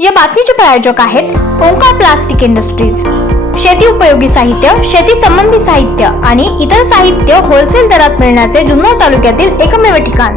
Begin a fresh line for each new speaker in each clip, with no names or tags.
या बातमीचे प्रायोजक आहेत ओंकार प्लास्टिक इंडस्ट्रीज. शेती उपयोगी साहित्य शेती संबंधी साहित्य आणि इतर साहित्य होलसेल दरात मिळण्याचे जुन्नर तालुक्यातील एकमेव ठिकाण.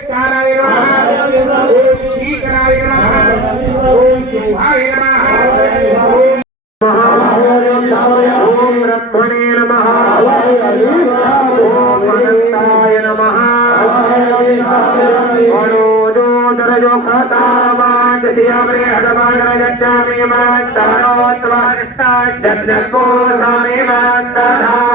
एकताराय नमः ओम शीतलाय नमः ओम शुभाय नमः ओम ब्रह्मणे नमः ओम अनंताय नमः मनोजोदरजो खतामाचसियामरे हदमादर गच्छामि मात्तानोत्वा जन्नको सामे मात्ताधातो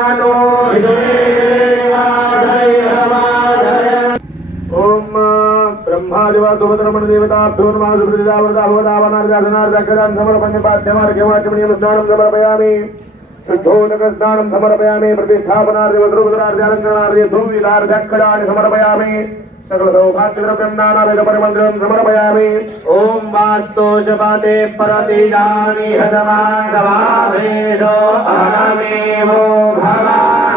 ब्रह्मादिवा सुभद्रमण देवताभ्यो नमः समर्पण्य स्नानं समर्पयामि शुद्धोदकस्नानं समर्पयामि प्रतिष्ठापनार्थे वज्रोदरार्थे अलङ्करणार्थे धूमिदार्धक्कडानि समर्पयामि सकल सौभाग्यद्रव्यं नानाविधपरिमन्त्रं समर्पयामि ॐ वास्तोषपाते अहमेवो भवामि